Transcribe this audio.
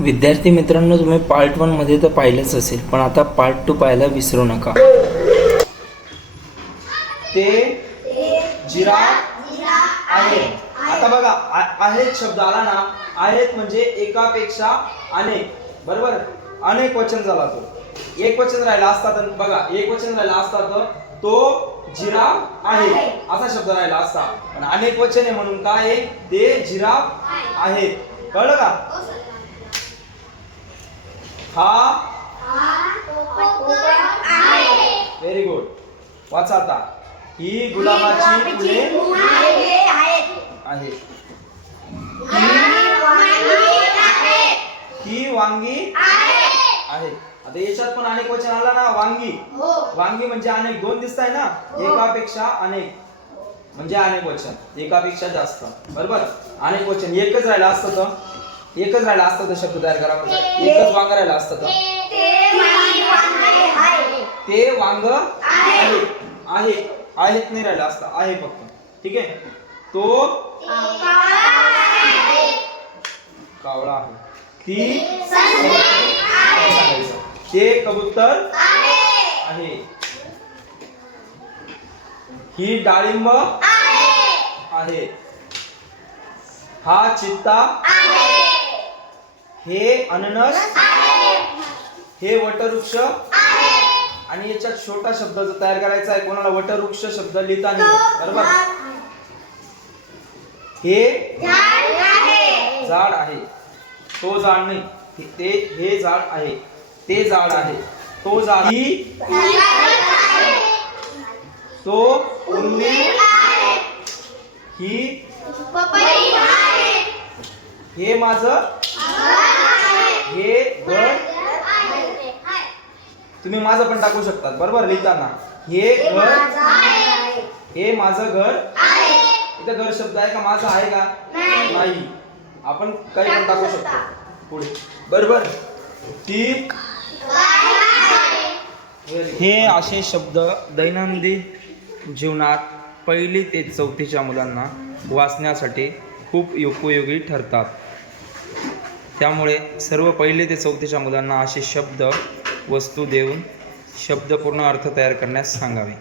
विद्यार्थी मित्रांनो तुम्ही पार्टमध्ये तर पाहिलंच असेल पण आता पार्ट टू पाहायला विसरू नका. ते जिरा आहे. आता बघा आहेत शब्द आला ना आहेत म्हणजे एकापेक्षा अनेक. बरोबर? अनेक वचन झाला तो. एक वचन राहिला असता तर बघा एक वचन राहिला असता तर तो जिराफ आहे. असा शब्द राहिला असता. पण अनेक वचन आहे म्हणून काय ते जिराफ आहेत. कळलं का? हा? व्हेरी गुड वाचा आता. ही गुलाबाची फुले आहेत. ही वांगी आहे. आता याच्यात पण अनेक वचन आला ना वांगी. वांगी म्हणजे अनेक. दोन दिसत आहे ना एकापेक्षा अनेक. म्हणजे अनेक वचन. एकापेक्षा जास्त. बरोबर? अनेक वचन. एकच राहिलं असतं तर? एकच राहिलं असतं तर शब्द तयार करा म्हणजे. एकच वांग राहिलं असतं तर. ते वांग आहे. आहे. आहेत नाही राहिलं असतं. आहे फक्त. ठीक आहे? तो कावळा आहे. ती ते कबूतर आहे. ही डाळिंब आहे. हा चित्ता हे अननस हे वटवृक्ष आणि याच्यात छोटा शब्द जो तयार करायचा आहे कोणाला वटवृक्ष शब्द लिहिता नाही. बरोबर? हे झाड आहे. तो झाड नाही. ते हे झाड आहे. ते झाड आहे. तो झाड ही तो ही हे माझ हे घर तुम्ही माझं पण टाकू शकतात बरोबर? लिहिताना. हे घर हे माझं घर इथं घर शब्द आहे का? माझं आहे का? नाही. आपण काही पण टाकू शकतो. पुढे. बरोबर? ती हे असे शब्द दैनंदिन जीवनात पहिली ते चौथीच्या मुलांना वाचण्यासाठी खूप उपयोगी ठरतात. त्यामुळे सर्व पहिले ते चौथीच्या मुलांना असे शब्द वस्तू देऊन शब्दपूर्ण अर्थ तयार करण्यास सांगावे.